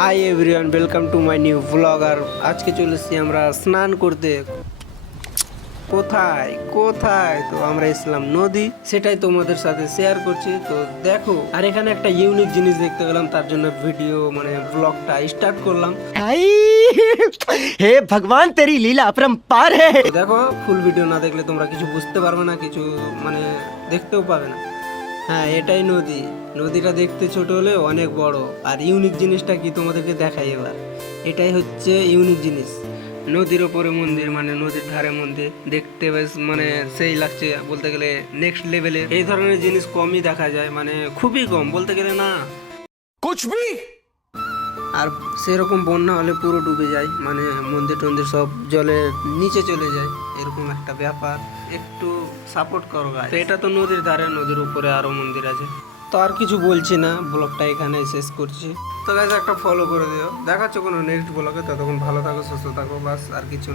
Hi everyone welcome to my new blog আর আজকে চলেছি আমরা স্নান করতে। কোথায়? কোথায়? তো আমরা ইসলাম নদী। সেটাই তোমাদের সাথে শেয়ার করছি। তো দেখো আর এখানে একটা ইউনিক জিনিস দেখতে গেলাম তার জন্য ভিডিও মানে ব্লগটা স্টার্ট করলাম। হে ভগবান তেরি লীলা অপরম্পার হে দেখো ফুল ভিডিও না দেখলে তোমরা কিছু বুঝতে পারবে না কিছু মানে দেখতেও পাবে না। হ্যাঁ এটাই নদী। নদীটা দেখতে ছোট হলেও অনেক বড়। আর ইউনিক জিনিসটা কি তোমাদেরকে দেখাই এবার? এটাই হচ্ছে ইউনিক জিনিস। নদীর ওপরে মন্দির মানে নদীর ধারে মন্দির। দেখতে বেশ মানে সেই লাগছে বলতে গেলে নেক্সট লেভেলে এই ধরনের জিনিস কমই দেখা যায় মানে খুবই কম। বলতে গেলে না। কুচবি আর সেরকম বন্যা হলে পুরো ডুবে যায় মানে মন্দির টন্দির সব জলে নিচে চলে যায় এরকম একটা ব্যাপার। একটু সাপোর্ট করো গাছ তো এটা তো নদীর ধারে নদীর উপরে আরও মন্দির আছে। তো আর কিছু বলছি না ব্লগটা এখানে শেষ করছি। তো গাছ একটা ফলো করে দিও। দেখাচ্ছ কোনো নেক্সট ব্লগে ততক্ষণ ভালো থাকো সুস্থ থাকো বাস আর কিছু না।